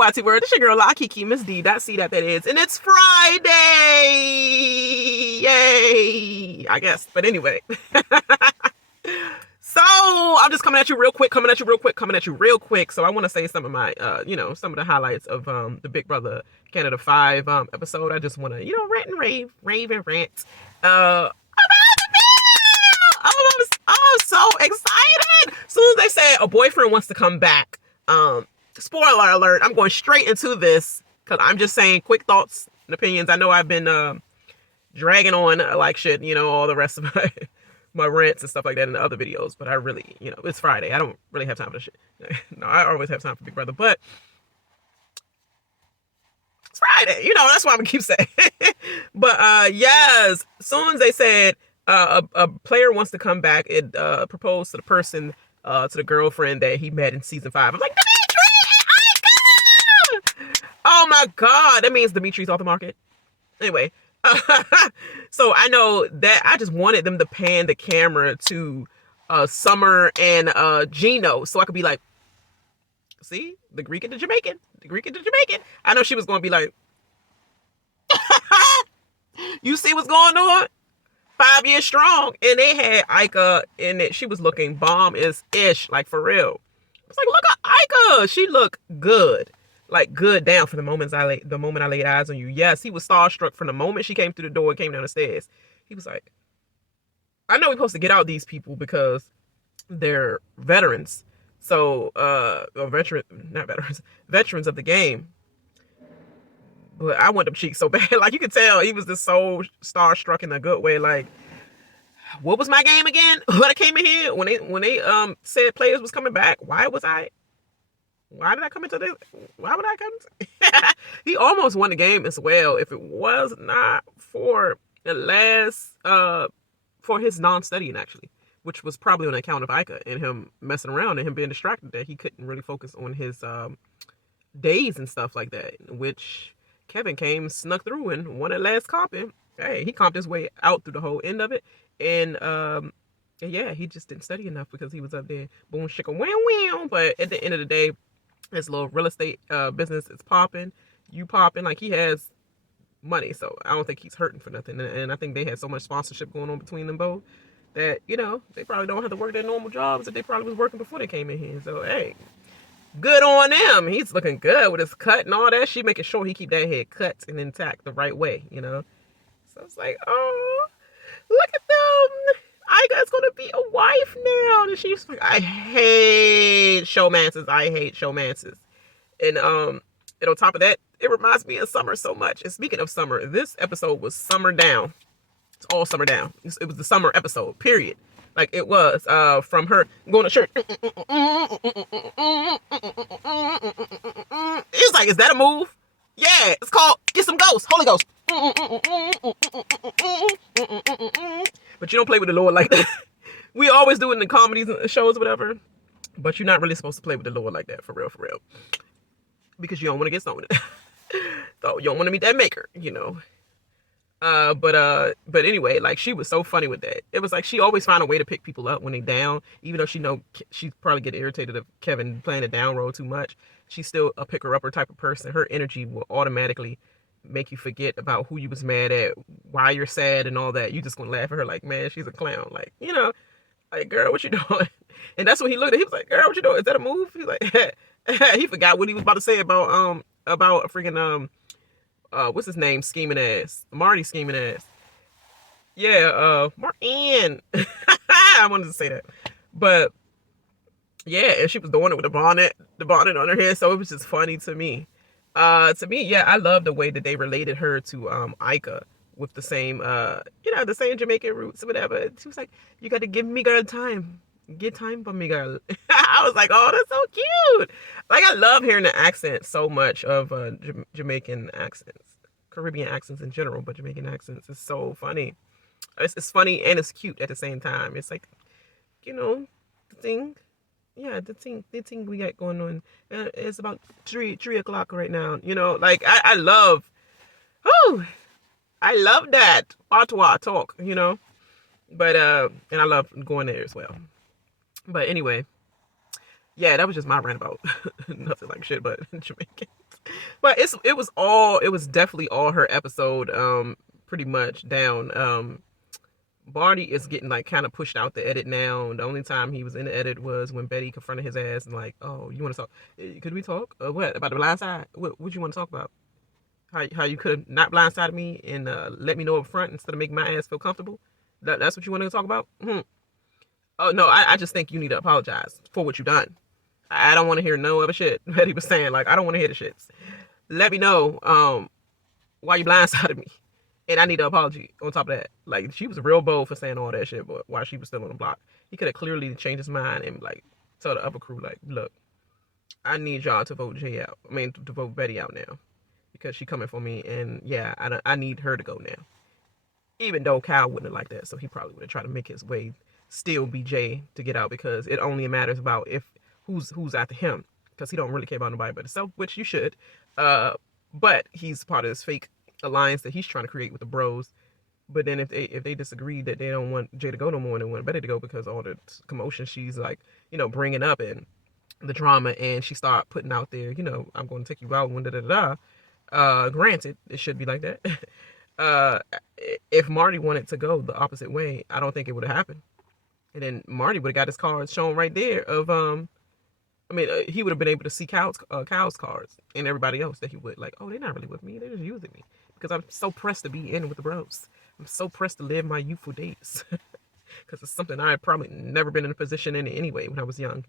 up, YT Word? This your girl, La Kiki, Miss D. That is. And it's Friday! Yay! I guess. But anyway. So, I'm just coming at you real quick. So, I want to say some of my, some of the highlights of the Big Brother Canada 5 episode. I just want to, rant and rave and rant about the video! I'm so excited! As soon as they say a boyfriend wants to come back, spoiler alert, I'm going straight into this because I'm just saying quick thoughts and opinions. I know I've been dragging on like shit, all the rest of my rants and stuff like that in the other videos, but I really, it's Friday. I don't really have time for this shit. No, I always have time for Big Brother, but it's Friday. That's what I'm gonna keep saying. But yes, as soon as they said a player wants to come back, it proposed to the person, to the girlfriend that he met in season 5. I'm like, oh my God, that means Dimitri's off the market. Anyway, so I know that I just wanted them to pan the camera to Summer and Gino, so I could be like, see, the Greek and the Jamaican. I know she was going to be like, you see what's going on? 5 years strong, and they had Ika in it. She was looking bomb-ish, like for real. I was like, look at Ika. She looked good. Like good down for the moment I laid eyes on you. Yes, he was starstruck from the moment she came through the door and came down the stairs. He was like, I know we're supposed to get out these people because they're veterans. So, veterans of the game. But I want them cheeks so bad. Like you could tell he was just so starstruck in a good way. Like, what was my game again? When I came in here, when they said players was coming back, why did I come into this? Why would I come to He almost won the game as well if it was not for the last for his non-studying actually, which was probably on account of Ika and him messing around and him being distracted that he couldn't really focus on his days and stuff like that, which Kevin snuck through and won that last comping. Hey, he comped his way out through the whole end of it. And yeah, he just didn't study enough because he was up there boom shika wow. But at the end of the day, his little real estate business is popping. You popping, like he has money, so I don't think he's hurting for nothing. And I think they had so much sponsorship going on between them both that they probably don't have to work their normal jobs that they probably was working before they came in here. So hey, good on him. He's looking good with his cut and all that. She making sure he keep that head cut and intact the right way, So it's like, oh, look at them. Ika's gonna be a wife now. And she's like, I hate showmances. And on top of that, it reminds me of summer so much. And speaking of summer, this episode was summer down. It's all summer down. It was the summer episode, period. Like it was from her going to church. It's like, is that a move? Yeah, it's called Get Some Ghosts, Holy Ghost. But you don't play with the Lord like that. We always do it in the comedies and shows or whatever. But you're not really supposed to play with the Lord like that, for real. Because you don't want to get stoned. So you don't want to meet that maker, But anyway, like she was so funny with that. It was like she always find a way to pick people up when they down, even though she probably get irritated of Kevin playing the down role too much. She's still a picker-upper type of person. Her energy will automatically make you forget about who you was mad at, why you're sad and all that. You just gonna laugh at her like, man, she's a clown. Like, like, girl, what you doing? And that's when he looked at, he was like, girl, what you doing? Is that a move? He's like, he forgot what he was about to say about a freaking, what's his name? Scheming ass. Marty scheming ass. Yeah, Martin. I wanted to say that. But yeah, and she was doing it with the bonnet on her head, so it was just funny to me. Yeah, I love the way that they related her to Ika with the same the same Jamaican roots or whatever. She was like, you got to give me girl time. Get time for me, girl. I was like, oh, that's so cute. Like, I love hearing the accent so much of Jamaican accents, Caribbean accents in general, but Jamaican accents is so funny. It's funny and it's cute at the same time. It's like, the thing. Yeah, the thing we got going on. It's about 3 o'clock right now. Like I love that patois talk, But and I love going there as well. But anyway, yeah, that was just my rant about nothing like shit but Jamaicans. But it was definitely all her episode, pretty much down. Marty is getting like kind of pushed out the edit now. The only time he was in the edit was when Betty confronted his ass and like, oh, you want to talk? Could we talk? What about the blind side? What you want to talk about? How you could have not blindsided me and let me know up front instead of making my ass feel comfortable? That's what you want to talk about? Oh no, I just think you need to apologize for what you done. I don't want to hear no other shit that he was saying. Like, I don't want to hear the shits. Let me know why you blindsided me. And I need an apology on top of that. Like, she was real bold for saying all that shit, but while she was still on the block. He could have clearly changed his mind and, like, tell the upper crew, like, look, I need y'all to vote Jay out. I mean, to vote Betty out now. Because she coming for me, and yeah, I need her to go now. Even though Kyle wouldn't have liked that, so he probably would have tried to make his way still be Jay to get out, because it only matters about if who's after him, because he don't really care about nobody but himself, which you should. But he's part of this fake alliance that he's trying to create with the bros. But then if they disagree that they don't want Jay to go no more and they want Betty to go because all the commotion she's like, bringing up and the drama, and she start putting out there, I'm going to take you out when granted, it should be like that. If Marty wanted to go the opposite way, I don't think it would have happened. And then Marty would have got his cards shown right there of he would have been able to see Cal's cards and everybody else that he would like. Oh, they're not really with me; they're just using me because I'm so pressed to be in with the bros. I'm so pressed to live my youthful days because it's something I had probably never been in a position in anyway when I was young.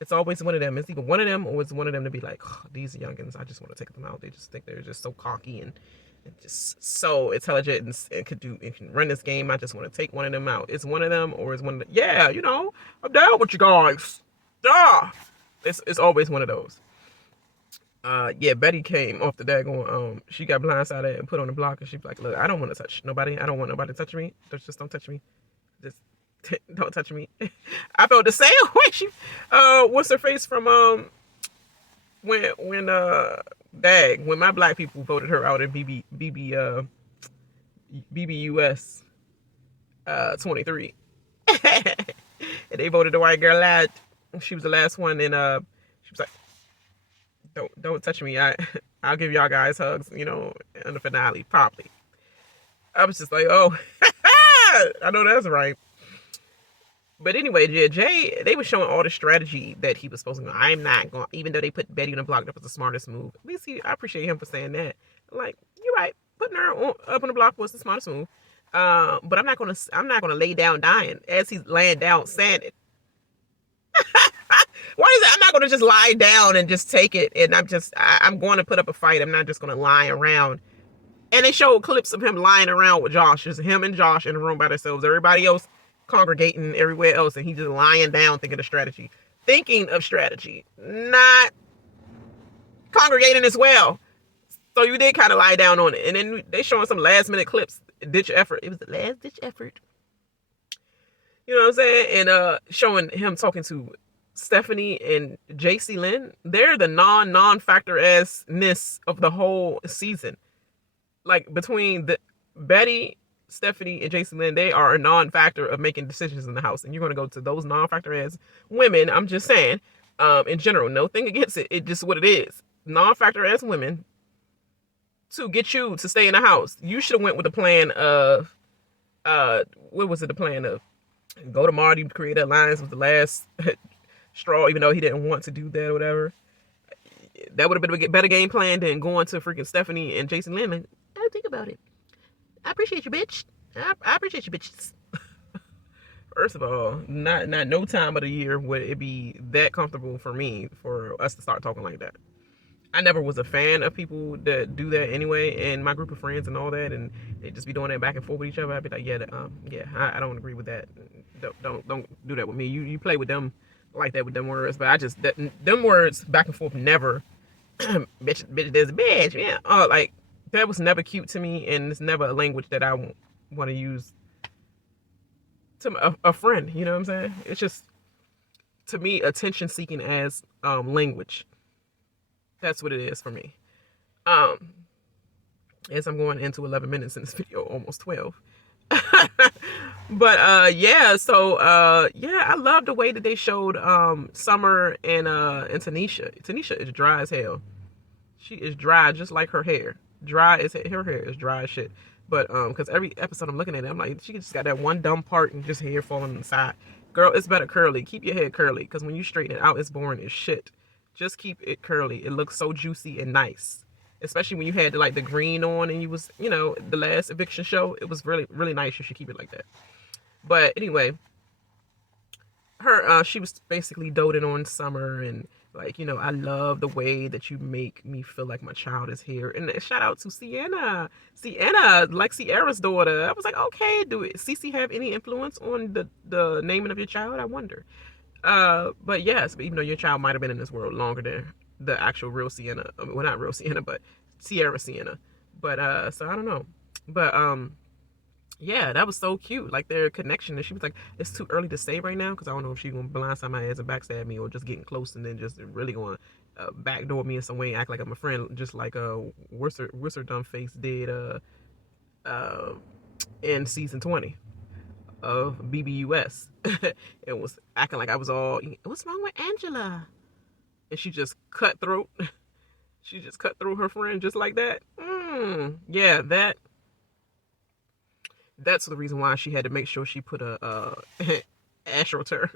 It's always one of them. It's either one of them or it's one of them to be like, oh, these youngins, I just want to take them out. They just think they're just so cocky and just so intelligent and can run this game. I just want to take one of them out. It's one of them or it's one of them. Yeah, I'm down with you guys. Ah. It's always one of those. Yeah, Betty came off the daggone, she got blindsided and put on the block, and she's like, look, I don't want to touch nobody. I don't want nobody to touch me. Just don't touch me. Just don't touch me. I felt the same way. She, what's her face from, when my black people voted her out in BBUS, 23. And they voted the white girl out. She was the last one, and she was like, "Don't touch me. I'll give y'all guys hugs, in the finale, probably." I was just like, "Oh, I know that's right." But anyway, Jay, they were showing all the strategy that he was supposed to. I'm not going, even though they put Betty on the block. That was the smartest move. At least I appreciate him for saying that. Like, you're right, putting her up on the block was the smartest move. But I'm not gonna lay down dying as he's laying down saying it. Why is it I'm not going to just lie down and just take it, and I'm going to put up a fight. I'm not just going to lie around. And they showed clips of him lying around with Josh. Just him and Josh in the room by themselves. Everybody else congregating everywhere else, and he just lying down thinking of strategy. Thinking of strategy. Not congregating as well. So you did kind of lie down on it. And then they showing some last minute clips. Ditch effort. It was the last ditch effort. You know what I'm saying? And showing him talking to Stephanie and Jacey-Lynne. They're the non-factor assness of the whole season. Like, between the Betty, Stephanie, and Jacey-Lynne, they are a non-factor of making decisions in the house. And you're going to go to those non-factor ass women, I'm just saying, in general, nothing against it. It's just what it is. Non-factor ass women to get you to stay in the house. You should have went with the plan of, what was it, the plan of go to Marty, create an alliance with the last straw, even though he didn't want to do that or whatever. That would have been a better game plan than going to freaking Stephanie and Jacey-Lynne. I don't think about it. I appreciate you, bitch. I appreciate you, bitches. First of all, not no time of the year would it be that comfortable for me for us to start talking like that. I never was a fan of people that do that anyway, and my group of friends and all that, and they just be doing that back and forth with each other. I'd be like, I don't agree with that. Don't do that with me. You play with them like that with them words, but them words back and forth never. bitch, there's a bitch, yeah. Like, that was never cute to me, and it's never a language that I want to use to a friend. You know what I'm saying? It's just, to me, attention seeking as language. That's what it is for me. As I'm going into 11 minutes in this video, almost 12. But I love the way that they showed Summer and Tynesha. Tynesha is dry as hell. She is dry, just like her hair. Dry as her hair is dry as shit. But because every episode I'm looking at it, I'm like, she just got that one dumb part and just hair falling on the side. Girl, it's better curly. Keep your hair curly, because when you straighten it out, it's boring as shit. Just keep it curly. It looks so juicy and nice. Especially when you had like the green on and you was, the last eviction show. It was really, really nice. You should keep it like that. But anyway, she was basically doting on Summer, and like, I love the way that you make me feel like my child is here. And shout out to Sienna, like Sierra's daughter. I was like, okay, do Cece have any influence on the naming of your child? I wonder. But yes, but even though your child might have been in this world longer than the actual real Sienna, well, not real Sienna, but Sienna. But so I don't know. But yeah, that was so cute. Like their connection. And she was like, it's too early to say right now, because I don't know if she's going to blindside my ass and backstab me, or just getting close and then just really going to backdoor me in some way and act like I'm a friend, just like Worcester Dumbface did in season 20 of BBUS. It was acting like I was all, what's wrong with Angela? And she just cut through. She just cut through her friend just like that. Yeah, that's the reason why she had to make sure she put a astroturf,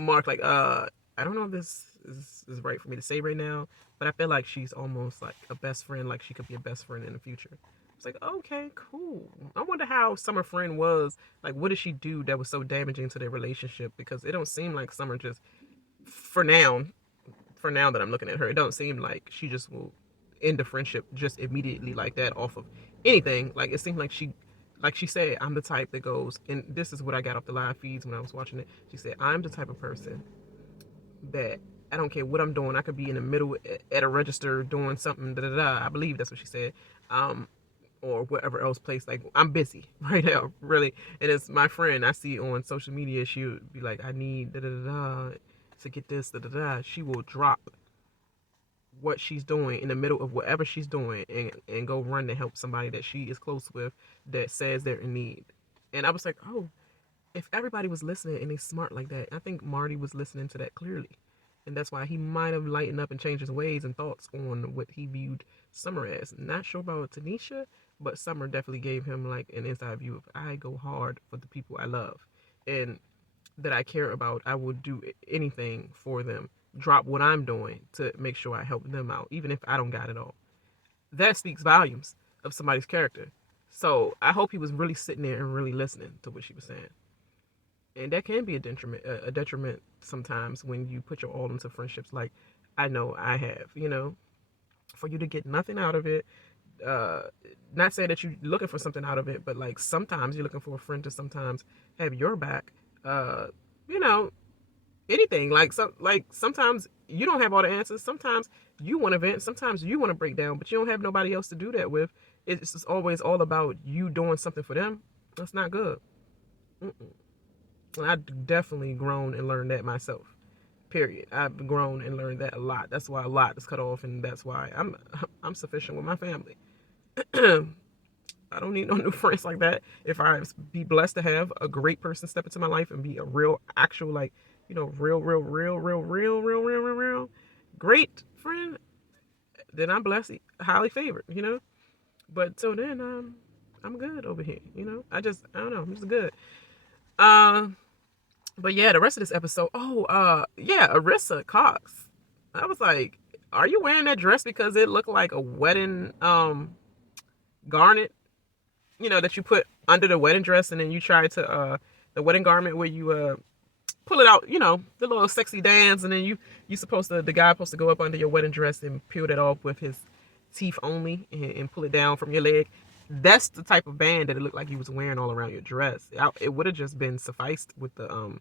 mark, like, I don't know if this is right for me to say right now, but I feel like she's almost like a best friend, like she could be a best friend in the future. It's like, okay, cool. I wonder how Summer friend was, like, what did she do that was so damaging to their relationship? Because it don't seem like Summer just, for now that I'm looking at her, it don't seem like she just will end the friendship just immediately like that off of anything. Like, it seems like she said, I'm the type that goes, and this is what I got off the live feeds when I was watching it. She said, I'm the type of person that I don't care what I'm doing. I could be in the middle at a register doing something, I believe that's what she said. Or whatever else place. Like, I'm busy right now, really. And it's my friend I see on social media. She would be like, I need to get this, She will drop what she's doing in the middle of whatever she's doing and go run to help somebody that she is close with that says they're in need. And I was like, oh, if everybody was listening and they smart like that, I think Marty was listening to that clearly. And that's why he might have lightened up and changed his ways and thoughts on what he viewed Summer as. Not sure about Tynesha, but Summer definitely gave him like an inside view of, I go hard for the people I love and that I care about. I will do anything for them. Drop what I'm doing to make sure I help them out, even if I don't got it all. That speaks volumes of somebody's character. So I hope he was really sitting there and really listening to what she was saying. And that can be a detriment sometimes when you put your all into friendships, like I know I have, for you to get nothing out of it. Not saying that you're looking for something out of it, but like sometimes you're looking for a friend to sometimes have your back. Anything, like sometimes you don't have all the answers. Sometimes you want to vent. Sometimes you want to break down, but you don't have nobody else to do that with. It's just always all about you doing something for them. That's not good. And I've definitely grown and learned that myself. Period. I've grown and learned that a lot. That's why a lot is cut off, and that's why I'm sufficient with my family. I don't need no new friends like that. If I be blessed to have a great person step into my life and be a real, actual, like, real great friend, then I'm blessed, highly favored, But till then, I'm good over here, I don't know, I'm just good. But yeah, the rest of this episode, Yirsaw Cox. I was like, are you wearing that dress because it looked like a wedding garment, that you put under the wedding dress, and then you try to the wedding garment where you pull it out, the little sexy dance, and then the guy supposed to go up under your wedding dress and peel that off with his teeth only and pull it down from your leg. That's the type of band that it looked like he was wearing all around your dress. It would have just been sufficed with the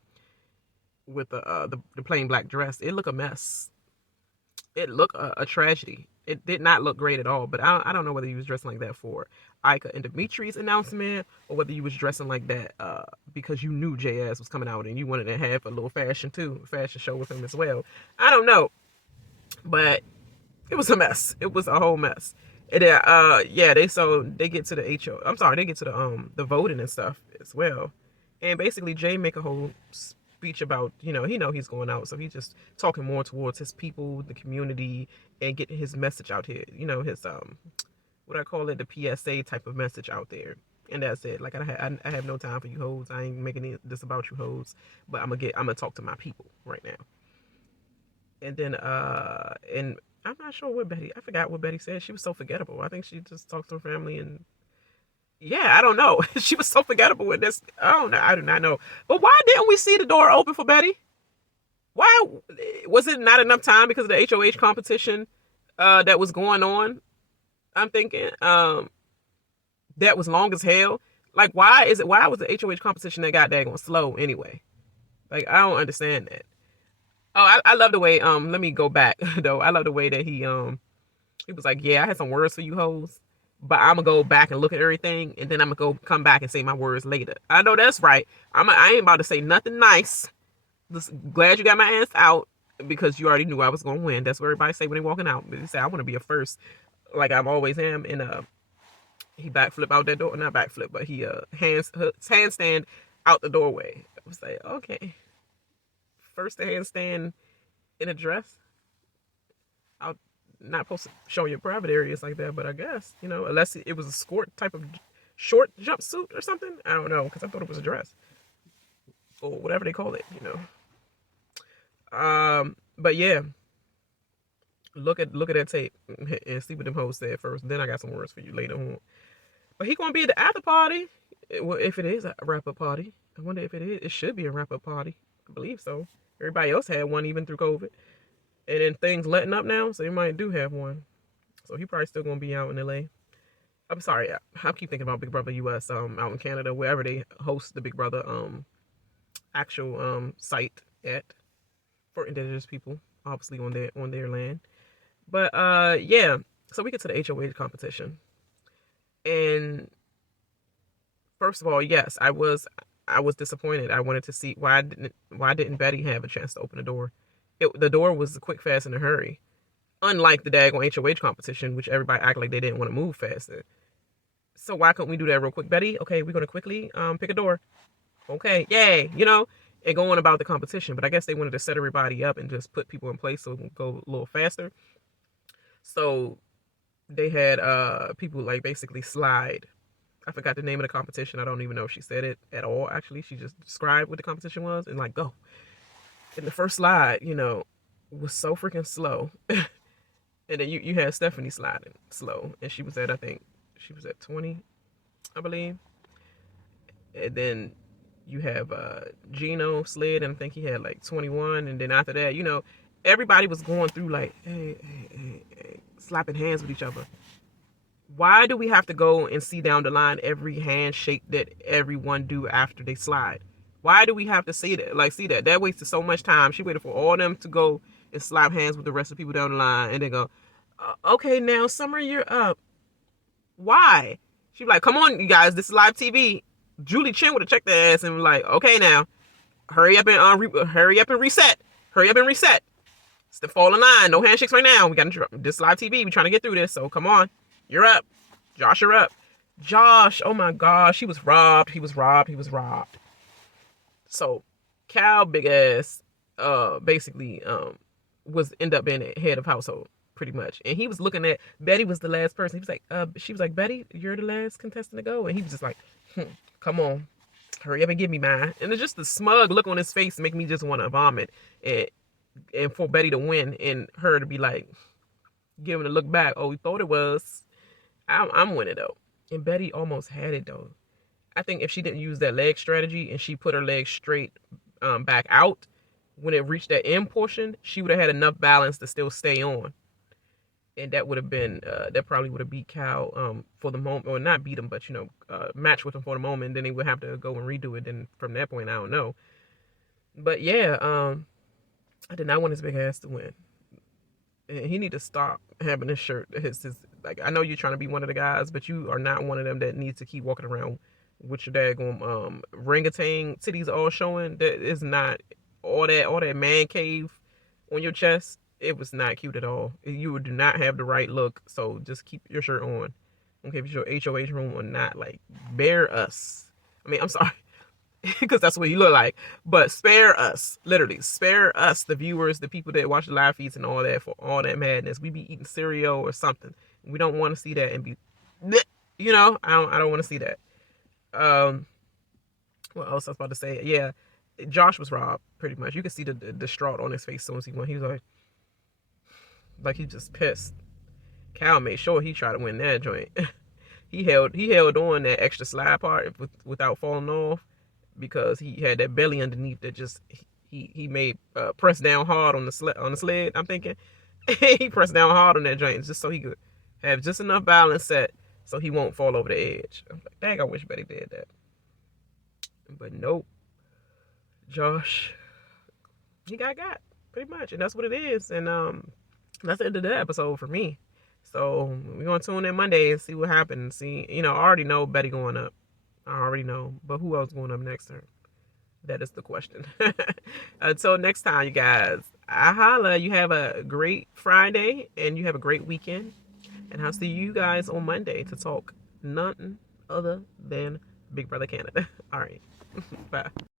plain black dress. It looked a mess. It looked a tragedy. It did not look great at all. But I don't know whether he was dressing like that for Ika and Dimitri's announcement, or whether you was dressing like that because you knew JS was coming out and you wanted to have a little fashion show with him as well. I don't know, but it was a mess. It was a whole mess. And they get to the they get to the voting and stuff as well. And basically Jay make a whole speech about, he know he's going out, so he's just talking more towards his people, the community, and getting his message out here. His what I call it, the PSA type of message out there. And that's it. Like, I have no time for you hoes. I ain't making this about you hoes. But I'm gonna talk to my people right now. And then and I'm not sure what I forgot what Betty said. She was so forgettable. I think she just talked to her family and yeah, I don't know. She was so forgettable with this. I don't know. I do not know. But why didn't we see the door open for Betty? Why was it not enough time because of the HOH competition that was going on? I'm thinking that was long as hell. Like, why was the HOH competition that got daggone slow anyway? Like, I don't understand that. Oh, I love the way let me go back though. I love the way that he was like, yeah, I had some words for you hoes, but I'm gonna go back and look at everything, and then I'm gonna go come back and say my words later. I know that's right. I ain't about to say nothing nice. Just glad you got my ass out because you already knew I was gonna win. That's what everybody say when they walking out. They say I want to be a first, like I always am. And he backflip out that door, not backflip, but he handstand out the doorway. I was like, okay, first the handstand in a dress. I'll not supposed to show your private areas like that, but I guess, unless it was a skirt type of short jumpsuit or something. I don't know, because I thought it was a dress or whatever they call it, But yeah, look at that tape and see what them hoes said first. Then I got some words for you later on. But he gonna be at the after party. Well, if it is a wrap-up party, I wonder if it is. It should be a wrap-up party. I believe so. Everybody else had one even through COVID. And then things letting up now, so they might do have one. So he probably still gonna be out in LA. I'm sorry, I keep thinking about Big Brother US out in Canada, wherever they host the Big Brother actual site at for indigenous people, obviously on their land. But yeah, so we get to the HOH competition. And first of all, yes, I was disappointed. I wanted to see why didn't Betty have a chance to open the door? The door was quick, fast, in a hurry. Unlike the daggone HOH competition, which everybody act like they didn't want to move faster. So why couldn't we do that real quick, Betty? Okay, we're gonna quickly pick a door. Okay, yay, and go on about the competition. But I guess they wanted to set everybody up and just put people in place so it would go a little faster. So they had people like basically slide. I forgot the name of the competition. I don't even know if she said it at all. Actually, she just described what the competition was and like go. And the first slide, was so freaking slow. And then you had Stephanie sliding slow, and she was at 20, I believe. And then you have Gino slid, and I think he had like 21. And then after that, everybody was going through like, hey, slapping hands with each other. Why do we have to go and see down the line every handshake that everyone do after they slide? Why do we have to see that? Like, see that? That wasted so much time. She waited for all them to go and slap hands with the rest of the people down the line, and then go, okay, now Summer, you're up. Why? She be like, come on, you guys, this is live TV. Julie Chen would have checked their ass and was like, okay, now, hurry up and reset. Hurry up and reset. It's the fall in line. No handshakes right now. We got this live TV. We trying to get through this, so come on. You're up. Josh, you're up. Josh, oh my gosh, he was robbed. So, Cal, big ass, basically, end up being the head of household, pretty much. And he was looking at, Betty was the last person. He was like, she was like, Betty, you're the last contestant to go. And he was just like, come on, hurry up and give me mine. And it's just the smug look on his face making me just want to vomit. And for Betty to win and her to be like, giving a look back, oh, we thought it was. I'm winning though. And Betty almost had it though. I think if she didn't use that leg strategy and she put her legs straight back out, when it reached that end portion, she would have had enough balance to still stay on. And that would have been, that probably would have beat Cal for the moment, or not beat him, but, match with him for the moment. Then he would have to go and redo it. Then from that point, I don't know. But yeah, I did not want his big ass to win. And he need to stop having his shirt. His like, I know you're trying to be one of the guys, but you are not one of them that needs to keep walking around with your daggone ring-a-tang titties all showing. That is not all that man cave on your chest. It was not cute at all. You do not have the right look, so just keep your shirt on. Okay, if it's your HOH room or not, like, bear us. I mean, I'm sorry. because that's what he look like. But spare us, literally, spare us, the viewers, the people that watch the live feeds and all that, for all that madness. We be eating cereal or something. We don't want to see that and be, you know, I don't want to see that. What else I was about to say? Yeah, Josh was robbed pretty much. You could see the distraught on his face as soon as he won. He was like he just pissed. Cal made sure he tried to win that joint. he held on that extra slide part without falling off, because he had that belly underneath that just he made press down hard on the sled. I'm thinking he pressed down hard on that joint just so he could have just enough balance set so he won't fall over the edge. I'm like, dang, I wish Betty did that. But nope. Josh, he got pretty much, and that's what it is. And that's the end of the episode for me. So we're gonna tune in Monday and see what happens. See, I already know Betty going up. I already know, but who else going up next turn? That is the question. Until next time, you guys. I holla. You have a great Friday and you have a great weekend. And I'll see you guys on Monday to talk nothing other than Big Brother Canada. All right. Bye.